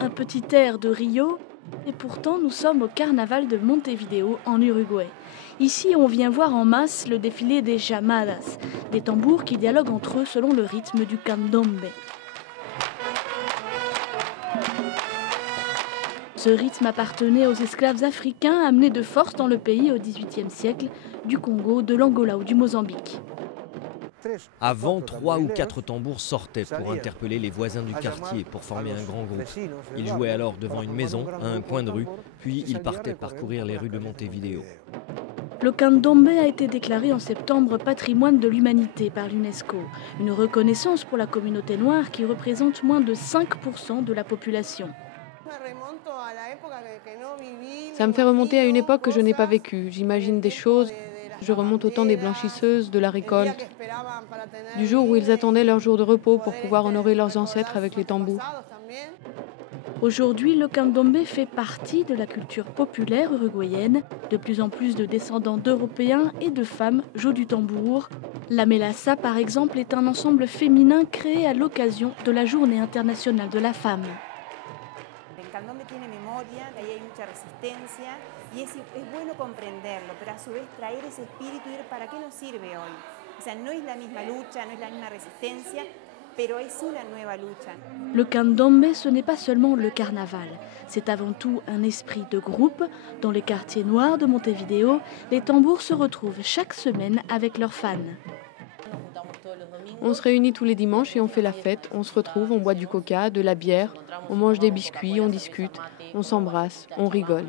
Un petit air de Rio, et pourtant nous sommes au carnaval de Montevideo en Uruguay. Ici, on vient voir en masse le défilé des chamadas, des tambours qui dialoguent entre eux selon le rythme du candombe. Ce rythme appartenait aux esclaves africains amenés de force dans le pays au XVIIIe siècle, du Congo, de l'Angola ou du Mozambique. Avant, 3 ou 4 tambours sortaient pour interpeller les voisins du quartier pour former un grand groupe. Ils jouaient alors devant une maison, à un coin de rue, puis ils partaient parcourir les rues de Montevideo. Le candombe a été déclaré en septembre patrimoine de l'humanité par l'UNESCO, une reconnaissance pour la communauté noire qui représente moins de 5% de la population. Ça me fait remonter à une époque que je n'ai pas vécue. J'imagine des choses. Je remonte au temps des blanchisseuses, de la récolte, du jour où ils attendaient leur jour de repos pour pouvoir honorer leurs ancêtres avec les tambours. Aujourd'hui, le candombe fait partie de la culture populaire uruguayenne. De plus en plus de descendants d'Européens et de femmes jouent du tambour. La melasa, par exemple, est un ensemble féminin créé à l'occasion de la Journée internationale de la femme. El candombe tiene memoria, de ahí hay mucha resistencia y es bueno comprenderlo, pero a su vez traer ese espíritu y ver para qué nos sirve hoy. O sea, no es la misma lucha, no es la misma resistencia, pero es una nueva lucha. Le candombe, ce n'est pas seulement le carnaval. C'est avant tout un esprit de groupe. Dans les quartiers noirs de Montevideo, les tambours se retrouvent chaque semaine avec leurs fans. On se réunit tous les dimanches et on fait la fête. On se retrouve, on boit du coca, de la bière, on mange des biscuits, on discute, on s'embrasse, on rigole.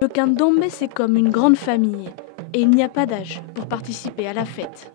Le candombe, c'est comme une grande famille. Et il n'y a pas d'âge pour participer à la fête.